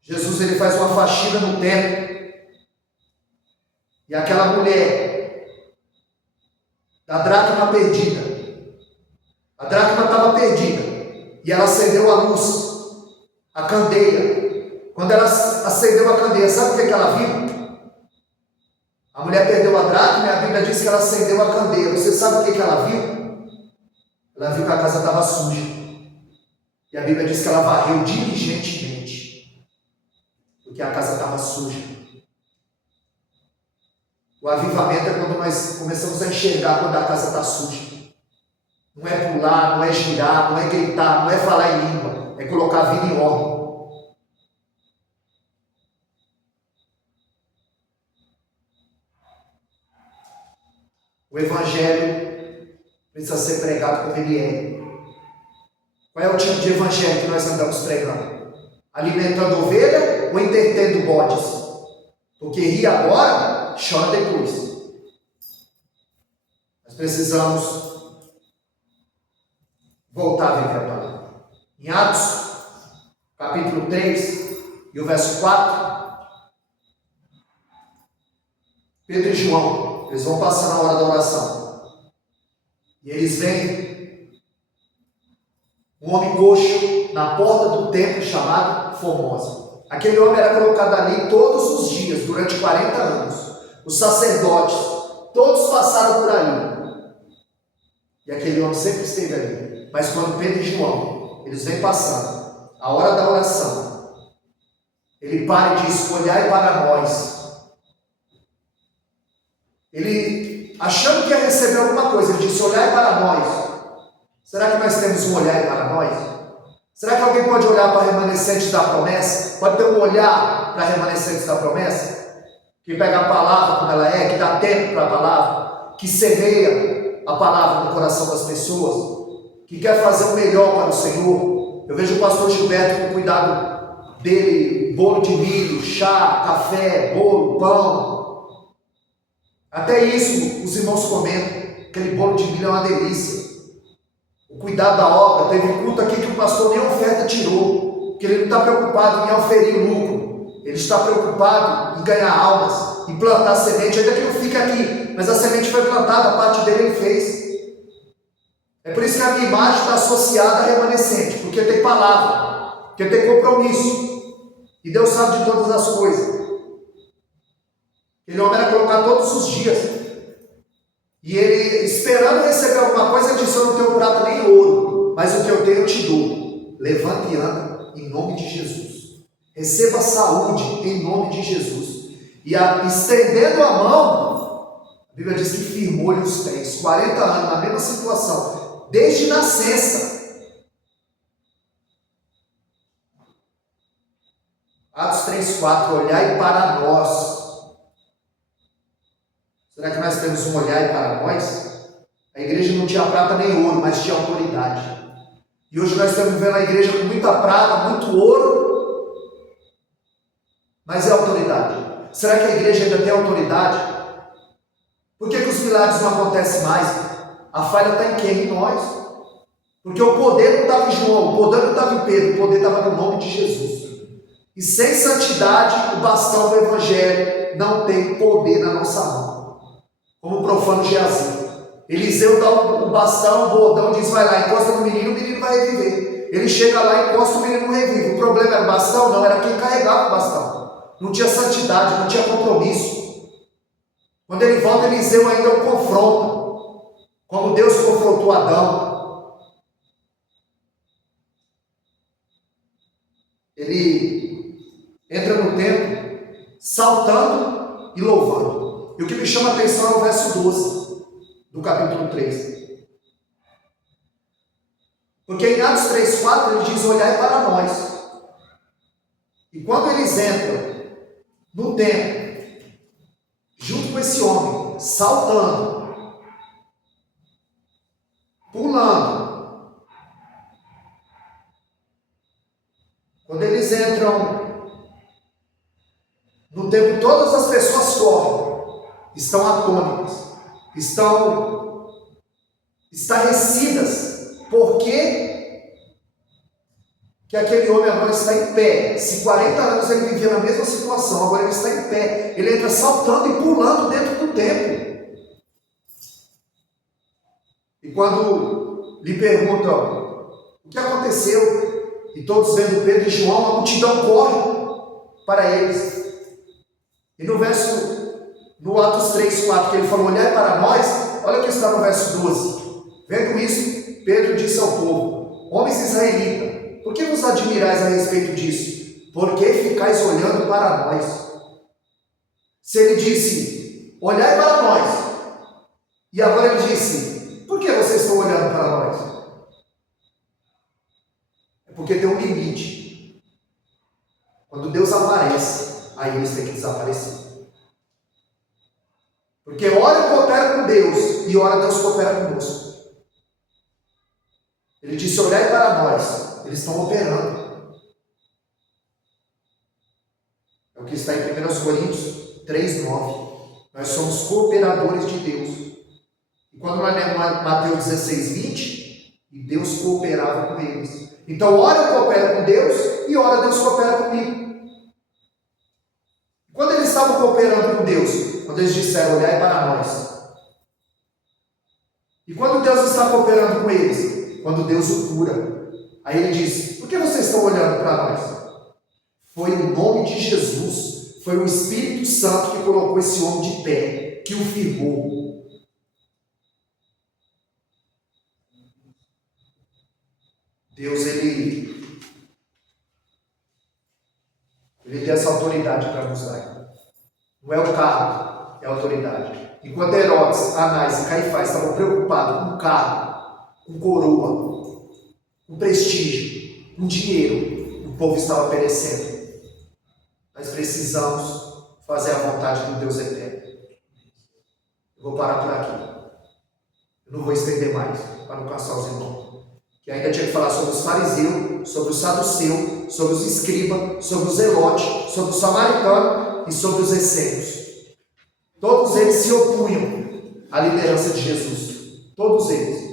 Jesus, ele faz uma faxina no templo. E aquela mulher da dracma perdida, a dracma estava perdida, e ela acendeu a luz, a candeia. Quando ela acendeu a candeia, sabe o que ela viu? A mulher perdeu a dracma e a Bíblia diz que ela acendeu a candeia. Você sabe o que ela viu? Ela viu que a casa estava suja. E a Bíblia diz que ela varreu diligentemente, porque a casa estava suja. O avivamento é quando nós começamos a enxergar quando a casa está suja. Não é pular, não é girar, não é gritar, não é falar em língua, é colocar a vida em ordem. O evangelho precisa ser pregado como ele é. Qual é o tipo de evangelho que nós andamos pregando? Alimentando ovelha ou entretendo bodes? Porque ri agora, chora depois. Nós precisamos voltar a viver a palavra. Em Atos, capítulo 3 e o verso 4, Pedro e João, eles vão passar na hora da oração. E eles veem um homem coxo na porta do templo chamado Formosa. Aquele homem era colocado ali todos os dias, durante 40 anos. Os sacerdotes, todos passaram por ali. E aquele homem sempre esteve ali. Mas quando Pedro e João, eles vêm passando, a hora da oração, ele para e diz: olhai para nós. Ele, achando que ia receber alguma coisa, ele disse: olhai para nós. Será que nós temos um olhar para nós? Será que alguém pode olhar para remanescentes da promessa? Pode ter um olhar para remanescentes da promessa? Que pega a palavra como ela é, que dá tempo para a palavra, que semeia a palavra no coração das pessoas, que quer fazer o melhor para o Senhor. Eu vejo o pastor Gilberto com o cuidado dele, bolo de milho, chá, café, bolo, pão. Até isso os irmãos comentam, aquele bolo de milho é uma delícia. O cuidado da obra, teve culto aqui que o pastor nem oferta tirou, porque ele não está preocupado em oferir lucro, ele está preocupado em ganhar almas, em plantar semente, ainda que não fique aqui, mas a semente foi plantada, a parte dele ele fez. É por isso que a minha imagem está associada a remanescente, porque tem palavra, porque tem compromisso, e Deus sabe de todas as coisas. Aquele homem era colocado todos os dias. E ele, esperando receber alguma coisa, ele disse: eu não tenho prata nem ouro, mas o que eu tenho eu te dou. Levanta e anda em nome de Jesus. Receba saúde em nome de Jesus. E estendendo a mão, a Bíblia diz que firmou-lhe os pés. 40 anos, na mesma situação, desde nascença. Atos 3,4: olhai para nós. Será que nós temos um olhar para nós? A igreja não tinha prata nem ouro, mas tinha autoridade. E hoje nós estamos vendo a igreja com muita prata, muito ouro, mas é autoridade. Será que a igreja ainda tem autoridade? Por que os milagres não acontecem mais? A falha está em quem? Em nós. Porque o poder não estava em João, o poder não estava em Pedro, o poder estava no nome de Jesus. E sem santidade, o bastão do evangelho não tem poder na nossa mão. Como o profano Geazi. Eliseu dá o bastão, o bordão, diz: vai lá, encosta no menino, o menino vai reviver. Ele chega lá, encosta, o menino não revive. O problema era o bastão? Não, era quem carregava o bastão. Não tinha santidade, não tinha compromisso. Quando ele volta, Eliseu ainda o confronta, como Deus confrontou Adão. Ele entra no templo saltando e louvando. E o que me chama a atenção é o verso 12 do capítulo 3. Porque em Atos 3:4 ele diz: olhai para nós. E quando eles entram no templo, junto com esse homem, saltando, pulando, quando eles entram no templo, todas as pessoas correm, estão atônitas, estão estarrecidas, porque que aquele homem agora está em pé. Se 40 anos ele vivia na mesma situação, agora ele está em pé, ele entra saltando e pulando dentro do templo. E quando lhe perguntam o que aconteceu, e todos vendo Pedro e João, a multidão corre para eles. E no Atos 3:4, que ele falou: olhai para nós, olha o que está no verso 12. Vendo isso, Pedro disse ao povo: homens israelitas, por que vos admirais a respeito disso? Por que ficais olhando para nós? Se ele disse: olhai para nós, e agora ele disse: por que vocês estão olhando para nós? É porque tem um limite. Quando Deus aparece, aí eles têm que desaparecer. Porque ora eu coopero com Deus, e ora Deus coopera conosco. Ele disse: olhai para nós. Eles estão operando. É o que está em 1 Coríntios 3:9. Nós somos cooperadores de Deus. E quando nós lemos Mateus 16:20, e Deus cooperava com eles. Então, ora eu coopero com Deus, e ora Deus coopera comigo. Quando eles estavam cooperando com Deus, quando eles disseram: olhai para nós. E quando Deus está cooperando com eles? Quando Deus o cura. Aí ele diz: por que vocês estão olhando para nós? Foi o nome de Jesus, foi o Espírito Santo que colocou esse homem de pé, que o firmou. Deus, ele tem essa autoridade para nos dar. Não é o carro, é a autoridade. Enquanto Herodes, Anás e Caifás estavam preocupados com carro, com coroa, com prestígio, com dinheiro, o povo estava perecendo. Nós precisamos fazer a vontade do Deus eterno. Eu vou parar por aqui. Eu não vou estender mais, para não cansar os irmãos. Que ainda tinha que falar sobre os fariseus, sobre os saduceus, sobre os escribas, sobre os zelotes, sobre os samaritanos e sobre os essênios. Todos eles se opunham à liderança de Jesus. Todos eles.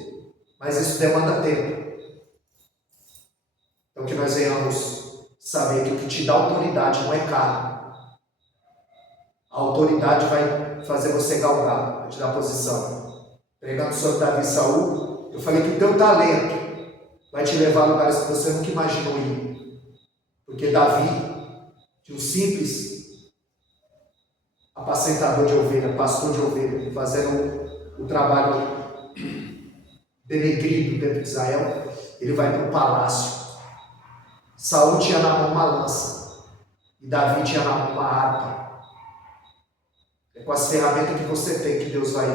Mas isso demanda tempo. Então que nós venhamos saber que o que te dá autoridade não é carro. A autoridade vai fazer você galgar, vai te dar posição. Pregando sobre Davi e Saul, eu falei que o teu talento vai te levar a lugares que você nunca imaginou ir. Porque Davi, de um simples apacentador de ovelha, pastor de ovelha, fazendo o trabalho denegrido dentro de Israel, ele vai para o palácio. Saul tinha na mão uma lança e Davi tinha na mão uma harpa. É com as ferramentas que você tem que Deus vai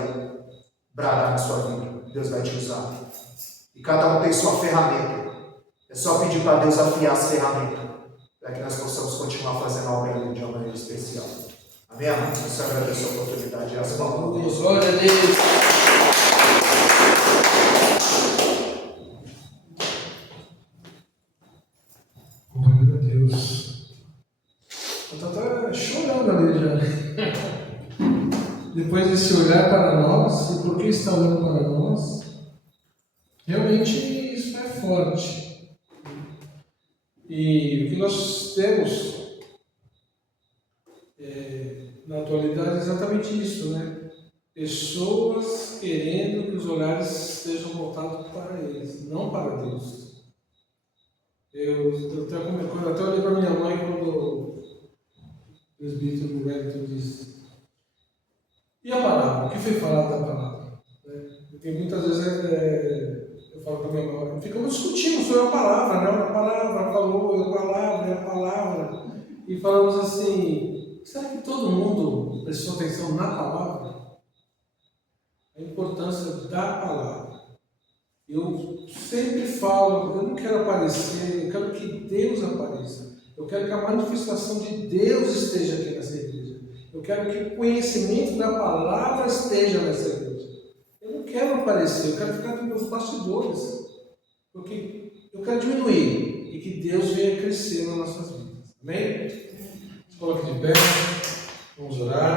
bradar na sua vida. Deus vai te usar. E cada um tem sua ferramenta. É só pedir para Deus afiar as ferramentas, para que nós possamos continuar fazendo a obra de uma maneira especial. Amém, amados? Eu só agradeço a oportunidade. As mãos. Glória a Deus. Glória a Deus. Eu estou até chorando ali já. Depois desse olhar para nós, e por que está olhando para nós, realmente isso é forte. E o que nós temos na atualidade é exatamente isso, né? Pessoas querendo que os olhares estejam voltados para eles, não para Deus. Eu até olhei para minha mãe quando o presbítero Wellington disse: e a palavra? O que foi falado da palavra? Porque muitas vezes eu falo para minha mãe, ficamos discutindo sobre a palavra, né? A palavra falou, a palavra. E falamos assim: será que todo mundo prestou atenção na palavra? A importância da palavra. Eu sempre falo, eu não quero aparecer, eu quero que Deus apareça. Eu quero que a manifestação de Deus esteja aqui nessa igreja. Eu quero que o conhecimento da palavra esteja nessa igreja. Eu não quero aparecer, eu quero ficar nos bastidores. Porque eu quero diminuir e que Deus venha crescer nas nossas vidas. Amém? Se coloque de pé, vamos orar.